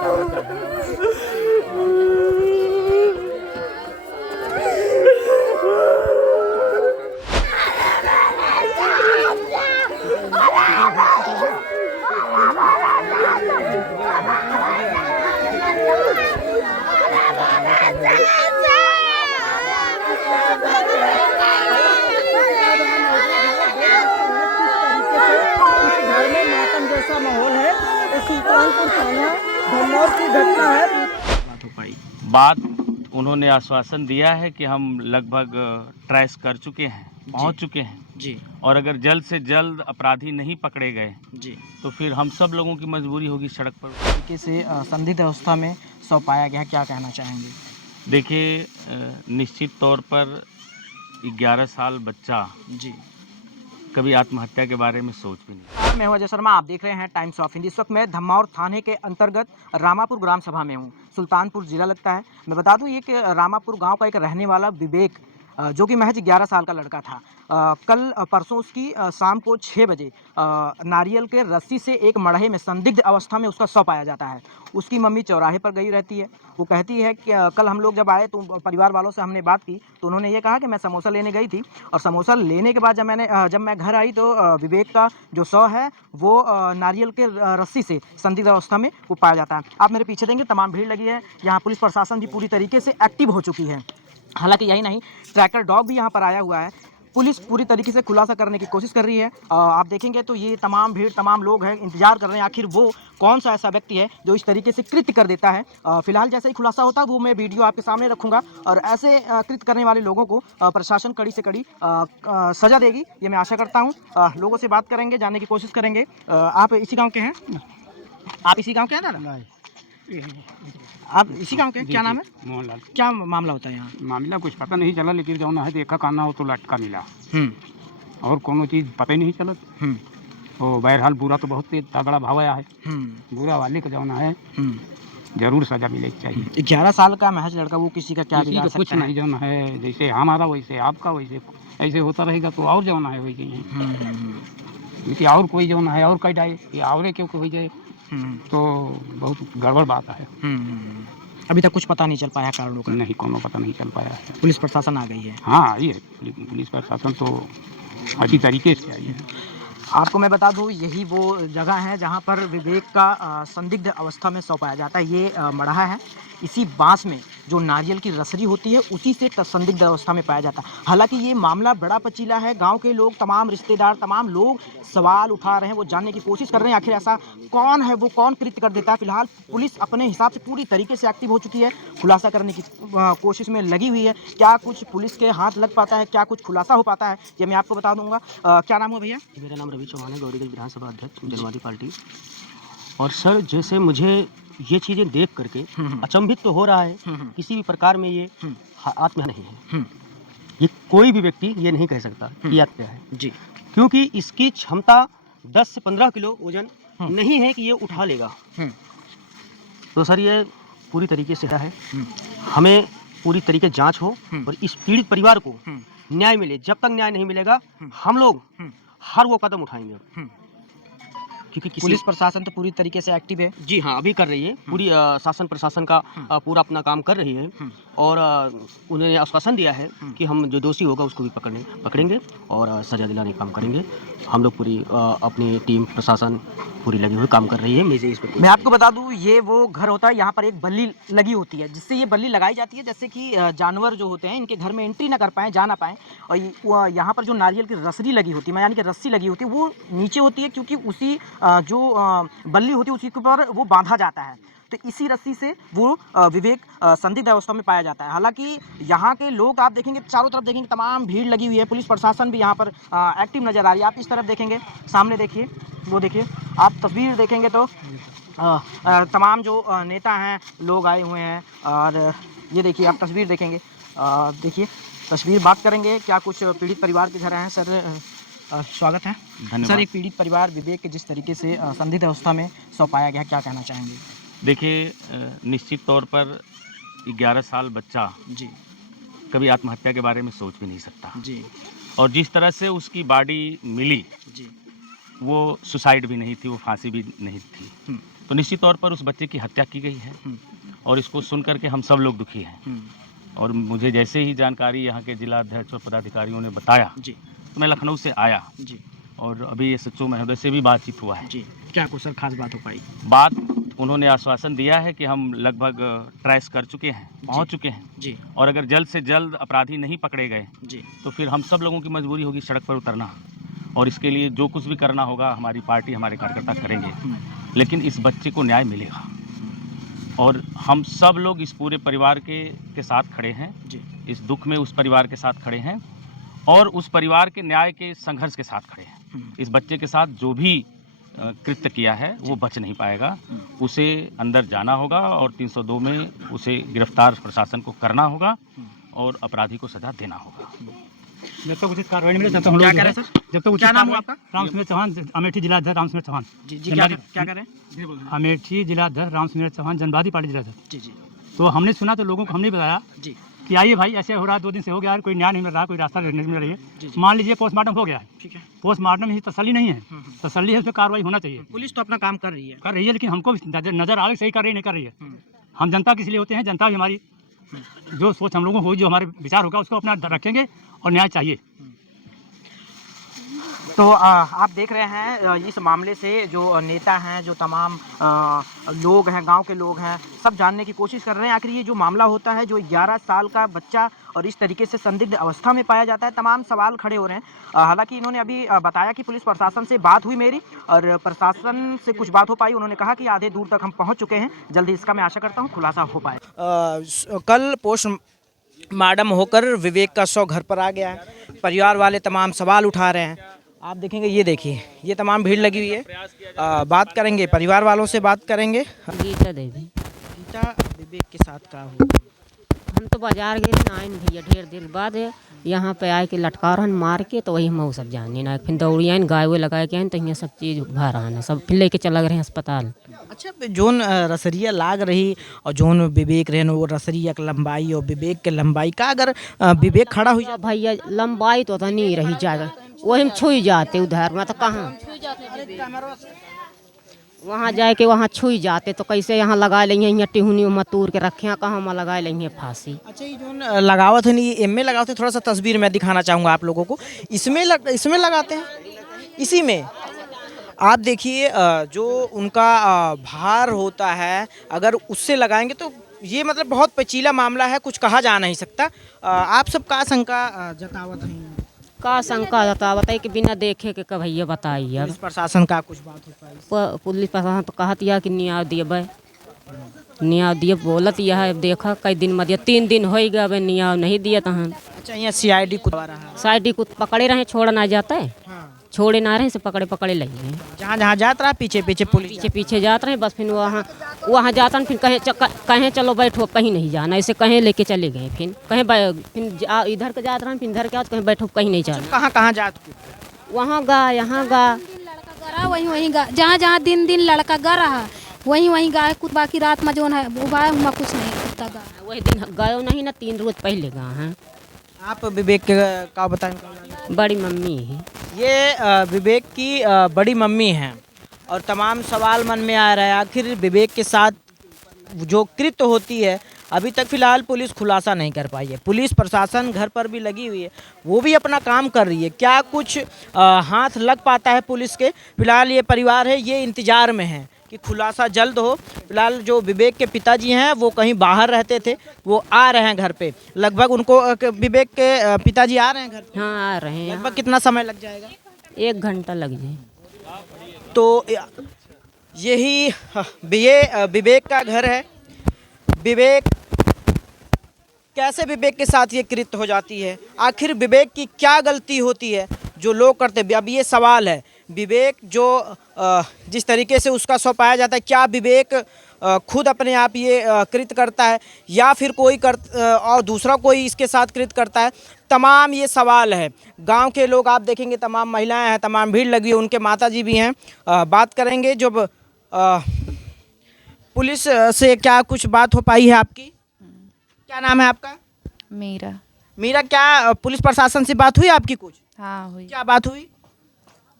माहौल है, सुल्तानपुर थाना धमौर की घटना है। बात उन्होंने आश्वासन दिया है कि हम लगभग ट्रेस कर चुके हैं, पहुंच चुके हैं जी, और अगर जल्द से जल्द अपराधी नहीं पकड़े गए जी, तो फिर हम सब लोगों की मजबूरी होगी सड़क पर। तरीके से संदिग्ध अवस्था में शव पाया गया, क्या कहना चाहेंगे? देखिए, निश्चित तौर पर 11 साल बच्चा जी, कभी आत्महत्या के बारे में सोच भी नहीं। मैं हूं अजय शर्मा, आप देख रहे हैं टाइम्स ऑफ इंडिया। इस वक्त मैं धमौर थाने के अंतर्गत रामापुर ग्राम सभा में हूं, सुल्तानपुर जिला लगता है। मैं बता दूं ये कि रामापुर गांव का एक रहने वाला विवेक, जो कि महज 11 साल का लड़का था, कल परसों उसकी शाम को 6 बजे नारियल के रस्सी से एक मड़हे में संदिग्ध अवस्था में उसका शव पाया जाता है। उसकी मम्मी चौराहे पर गई रहती है। वो कहती है कि कल हम लोग जब आए तो परिवार वालों से हमने बात की तो उन्होंने ये कहा कि मैं समोसा लेने गई थी और समोसा लेने के बाद जब मैं घर आई तो विवेक का जो शव है वो नारियल के रस्सी से संदिग्ध अवस्था में वो पाया जाता है। आप मेरे पीछे देखेंगे तमाम भीड़ लगी है। यहाँ पुलिस प्रशासन भी पूरी तरीके से एक्टिव हो चुकी है। हालांकि यही नहीं, ट्रैकर डॉग भी यहाँ पर आया हुआ है। पुलिस पूरी तरीके से खुलासा करने की कोशिश कर रही है। आप देखेंगे तो ये तमाम भीड़, तमाम लोग हैं, इंतजार कर रहे हैं आखिर वो कौन सा ऐसा व्यक्ति है जो इस तरीके से कृत्य कर देता है। फिलहाल जैसे ही खुलासा होता है वो मैं वीडियो आपके सामने रखूंगा और ऐसे कृत्य करने वाले लोगों को प्रशासन कड़ी से कड़ी सजा देगी, ये मैं आशा करता हूँ। लोगों से बात करेंगे, जानने की कोशिश करेंगे। आप इसी गाँव के हैं? आप इसी गाँव के हैं दादा? आप इसी गाँव के? क्या नाम है? मोहनलाल। क्या मामला होता है यहाँ? मामला कुछ पता नहीं चला, लेकिन जो है देखा काना हो तो लटका मिला और कोनो चीज़ पता ही नहीं चला। तो बहरहाल बुरा तो बहुत तगड़ा भाव आया है। बुरा वाले का जो है जरूर सजा मिलेगी चाहिए। 11 साल का महज लड़का, वो किसी का क्या किसी बिगाड़ का सकता कुछ है? नहीं जो है, जैसे हमारा वैसे आपका वैसे ऐसे होता रहेगा तो और जो है वही क्योंकि और कोई जो है और कह जाए या और क्यों हो जाए तो बहुत गड़बड़ बात है। अभी तक कुछ पता नहीं चल पाया कारणों का? नहीं, कोनो पता नहीं चल पाया है। पुलिस प्रशासन आ गई है? हाँ, आई है पुलिस प्रशासन तो अच्छी तरीके से आई है। आपको मैं बता दूं यही वो जगह है जहां पर विवेक का संदिग्ध अवस्था में शव पाया जाता है। ये मड़हा है, इसी बांस में जो नारियल की रसरी होती है उसी से संदिग्ध अवस्था में पाया जाता है। हालांकि ये मामला बड़ा पचीला है। गांव के लोग, तमाम रिश्तेदार, तमाम लोग सवाल उठा रहे हैं, वो जानने की कोशिश कर रहे हैं आखिर ऐसा कौन है, वो कौन कृत्य कर देता है। फिलहाल पुलिस अपने हिसाब से पूरी तरीके से एक्टिव हो चुकी है, खुलासा करने की कोशिश में लगी हुई है। क्या कुछ पुलिस के हाथ लग पाता है, क्या कुछ खुलासा हो पाता है, ये मैं आपको बता दूंगा। क्या नाम है भैया? मेरा नाम रवि चौहान है, गौरीगंज विधानसभा अध्यक्ष जनवादी पार्टी। और सर, जैसे मुझे ये चीज़ें देख करके अचंभित तो हो रहा है, किसी भी प्रकार में ये आत्महत्या नहीं है। ये कोई भी व्यक्ति ये नहीं कह सकता कि आत्महत्या है जी, क्योंकि इसकी क्षमता 10 से 15 किलो वजन नहीं है कि ये उठा लेगा। तो सर ये पूरी तरीके से है, हमें पूरी तरीके जांच हो और इस पीड़ित परिवार को न्याय मिले। जब तक न्याय नहीं मिलेगा हम लोग हर वो कदम उठाएंगे क्योंकि पुलिस प्रशासन तो पूरी तरीके से एक्टिव है। जी हाँ, अभी कर रही है पूरी शासन प्रशासन का पूरा अपना काम कर रही है और उन्होंने आश्वासन दिया है कि हम जो दोषी होगा उसको भी पकड़ेंगे और सजा दिलाने का काम करेंगे। हम लोग पूरी अपनी टीम प्रशासन पूरी लगी हुई काम कर रही है। मैं आपको बता दूं ये वो घर होता है, यहाँ पर एक बल्ली लगी होती है जिससे ये बल्ली लगाई जाती है जैसे कि जानवर जो होते हैं इनके घर में एंट्री ना कर पाएँ, जा ना पाएँ। और यहाँ पर जो नारियल की रसरी लगी होती है, यानी कि रस्सी लगी होती है, वो नीचे होती है क्योंकि उसी जो बल्ली होती है उसी के ऊपर वो बांधा जाता है। तो इसी रस्सी से वो विवेक संदिग्ध अवस्था में पाया जाता है। हालांकि यहाँ के लोग आप देखेंगे, चारों तरफ देखेंगे तमाम भीड़ लगी हुई है, पुलिस प्रशासन भी यहाँ पर एक्टिव नज़र आ रही है। आप इस तरफ देखेंगे, सामने देखिए, वो देखिए, आप तस्वीर देखेंगे तो तमाम जो नेता हैं, लोग आए हुए हैं। और ये देखिए, आप तस्वीर देखेंगे, देखिए तस्वीर, बात करेंगे क्या कुछ पीड़ित परिवार के घर हैं। सर स्वागत है सर। एक पीड़ित परिवार विवेक के जिस तरीके से संदिग्ध अवस्था में शव पाया गया, क्या कहना चाहेंगे? देखिए, निश्चित तौर पर 11 साल बच्चा जी, कभी आत्महत्या के बारे में सोच भी नहीं सकता जी, और जिस तरह से उसकी बॉडी मिली जी, वो सुसाइड भी नहीं थी, वो फांसी भी नहीं थी। तो निश्चित तौर पर उस बच्चे की हत्या की गई है और इसको सुन करके हम सब लोग दुखी हैं। और मुझे जैसे ही जानकारी यहाँ के जिला अध्यक्ष और पदाधिकारियों ने बताया जी तो मैं लखनऊ से आया जी और अभी SHO महोदय से भी बातचीत हुआ है। जी, क्या कुछ सर खास बात हो पाई? बात उन्होंने आश्वासन दिया है कि हम लगभग ट्रेस कर चुके हैं, पहुँच चुके हैं जी और अगर जल्द से जल्द अपराधी नहीं पकड़े गए जी तो फिर हम सब लोगों की मजबूरी होगी सड़क पर उतरना और इसके लिए जो कुछ भी करना होगा हमारी पार्टी, हमारे कार्यकर्ता करेंगे, लेकिन इस बच्चे को न्याय मिलेगा और हम सब लोग इस पूरे परिवार के साथ खड़े हैं। जी इस दुख में उस परिवार के साथ खड़े हैं और उस परिवार के न्याय के संघर्ष के साथ खड़े हैं। इस बच्चे के साथ जो भी कृत्य किया है वो बच नहीं पाएगा, उसे अंदर जाना होगा और 302 में उसे गिरफ्तार प्रशासन को करना होगा और अपराधी को सजा देना होगा। जब तक उचित कार्रवाई नहीं मिले तब तक हम लोग क्या जो कह है, रहे हैं सर? जब तक उचित क्या नाम हुआ कार्रवाई- राम सुमेर चौहान, अमेठी जिला अध्यक्ष राम सुमेर चौहान। जी जी, क्या कह रहे हैं? अमेठी जिला अध्यक्ष राम सुमेर चौहान, जनवादी पार्टी जिला अध्यक्ष। जी जी तो हमने सुना तो लोगों को हमने बताया जी कि आइए भाई, ऐसे हो रहा है, 2 दिन से हो गया है, कोई न्याय नहीं मिल रहा, कोई रास्ता नहीं मिल रही जी, है। जी। मान लीजिए पोस्टमार्टम हो गया है, ठीक है। पोस्टमार्टम ही तसल्ली नहीं है, तसल्ली है उसमें कार्रवाई होना चाहिए। पुलिस तो अपना काम कर रही है। कर रही है, लेकिन हमको भी नजर आ रही सही कर रही है, नहीं कर रही है। हम जनता किस लिए होते हैं, जनता भी हमारी जो सोच हम लोगों को होगी, जो हमारे विचार होगा उसको अपना रखेंगे और न्याय चाहिए। तो आप देख रहे हैं इस मामले से जो नेता हैं, जो तमाम लोग हैं, गांव के लोग हैं, सब जानने की कोशिश कर रहे हैं आखिर ये जो मामला होता है, जो 11 साल का बच्चा और इस तरीके से संदिग्ध अवस्था में पाया जाता है, तमाम सवाल खड़े हो रहे हैं। हालांकि इन्होंने अभी बताया कि पुलिस प्रशासन से बात हुई मेरी और प्रशासन से कुछ बात हो पाई। उन्होंने कहा कि आधे दूर तक हम पहुँच चुके हैं, जल्दी इसका मैं आशा करता हूँ खुलासा हो पाए। कल पोस्टमार्टम होकर विवेक का शव घर पर आ गया है। परिवार वाले तमाम सवाल उठा रहे हैं। आप देखेंगे, ये देखिए, ये तमाम भीड़ लगी हुई है। बात करेंगे, परिवार वालों से बात करेंगे। गीता देवी। गीता, विवेक के साथ का हो? हम तो बाजार गए थे, आए भैया ढेर देर बाद यहाँ पे आए के लटका रहन मार के, तो वही हम सब जाने ना, फिर दौड़ी आए, गाय वो लगा के आए, तो यहाँ सब चीज़ भर आना, सब फिर लेके चल रहे हैं अस्पताल। अच्छा, जोन रसरिया लाग रही और जोन विवेक रहन, वो रसरिया की लंबाई और विवेक के लंबाई का अगर विवेक खड़ा हुई भैया लंबाई तो नहीं रही जाएगा, वही में छुई जाते उधर में, तो कहाँ वहाँ जाए के वहाँ छुई जाते, तो कैसे यहाँ लगा लेंगे, यहाँ टिहुनी में तूर के रखे हैं, कहाँ में लगा लेंगे फांसी। अच्छा, ये जोन लगावत है नहीं, इनमें लगावत है, थोड़ा सा तस्वीर में दिखाना चाहूँगा आप लोगों को। इसमें लगाते हैं, इसी में आप देखिए जो उनका भार होता है, अगर उससे लगाएंगे तो ये मतलब बहुत पेचीला मामला है, कुछ कहा जा नहीं सकता। आप सब का शंका जतावत हैं? का शंका जाता बताइए कि बिना देखे के भैया बताइए। अब पुलिस प्रशासन का कुछ बात हो पाई? पुलिस प्रशासन तो कहत या कि न्याय दिए, न्याय दिए बोलत यह है, देखा कई दिन में दिया, 3 दिन हो गया, अब न्याय नहीं दिया तहन। अच्छा, यहाँ CID कुछ साइड को पकड़े रहे, छोड़ ना जाता है, हाँ। छोड़े ना रहे से पकड़े लगे, जहाँ जाता रहा पीछे पुलिस पीछे जाते रहे, बस फिर वहाँ जाता फिर कहें चलो बैठो, कहीं नहीं जाना, ऐसे कहीं लेके चले गए, फिर कहीं फिर इधर के जाते रहे, फिर इधर के कहीं बैठो, कहीं नहीं जाना। कहाँ जाते? वहाँ गा, यहाँ गा, लड़का वहीं गा, जहाँ दिन लड़का गा रहा वहीं गाय कुछ, बाकी रात में जो है उबाए हुआ कुछ नहीं कुत्ता गा। वही दिन गयो नहीं ना, 3 रोज पहले गा हैं। आप विवेक का बताएं? बड़ी मम्मी है ये, विवेक की बड़ी मम्मी हैं और तमाम सवाल मन में आ रहा है, आखिर विवेक के साथ जो कृत्य होती है, अभी तक फिलहाल पुलिस खुलासा नहीं कर पाई है। पुलिस प्रशासन घर पर भी लगी हुई है, वो भी अपना काम कर रही है, क्या कुछ हाथ लग पाता है पुलिस के? फिलहाल ये परिवार है, ये इंतज़ार में है कि खुलासा जल्द हो। फिलहाल जो विवेक के पिताजी हैं वो कहीं बाहर रहते थे, वो आ रहे हैं घर पे। लगभग उनको विवेक के पिताजी आ रहे हैं घर पे? हाँ आ रहे हैं। लगभग कितना समय लग जाएगा? 1 घंटा लग जाए। तो यही ये विवेक का घर है। विवेक, कैसे विवेक के साथ ये कृत्य हो जाती है? आखिर विवेक की क्या गलती होती है जो लोग करते? अब ये सवाल है, विवेक जो जिस तरीके से उसका शव पाया जाता है, क्या विवेक खुद अपने आप ये कृत्य करता है या फिर कोई और दूसरा कोई इसके साथ कृत्य करता है? तमाम ये सवाल है। गांव के लोग आप देखेंगे, तमाम महिलाएं हैं, तमाम भीड़ लगी है, उनके माताजी भी हैं। बात करेंगे जब पुलिस से क्या कुछ बात हो पाई है आपकी? क्या नाम है आपका? मीरा। मीरा, क्या पुलिस प्रशासन से बात हुई आपकी कुछ? हाँ हुई। क्या बात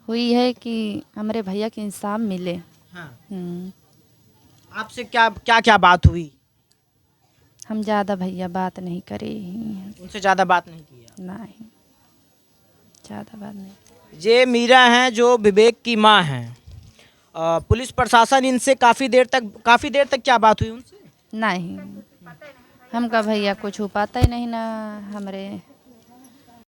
हुई है कि हमारे भैया के इंसाफ मिले। हाँ। आपसे क्या क्या क्या बात हुई? हम ज़्यादा भैया बात नहीं करे उनसे ज़्यादा बात नहीं किया। नहीं, ज़्यादा बात नहीं। ये मीरा हैं जो विवेक की माँ हैं। पुलिस प्रशासन इनसे काफ़ी देर तक क्या बात हुई उनसे? नहीं, हमका भैया कुछ हो पाता ही नहीं ना, हमरे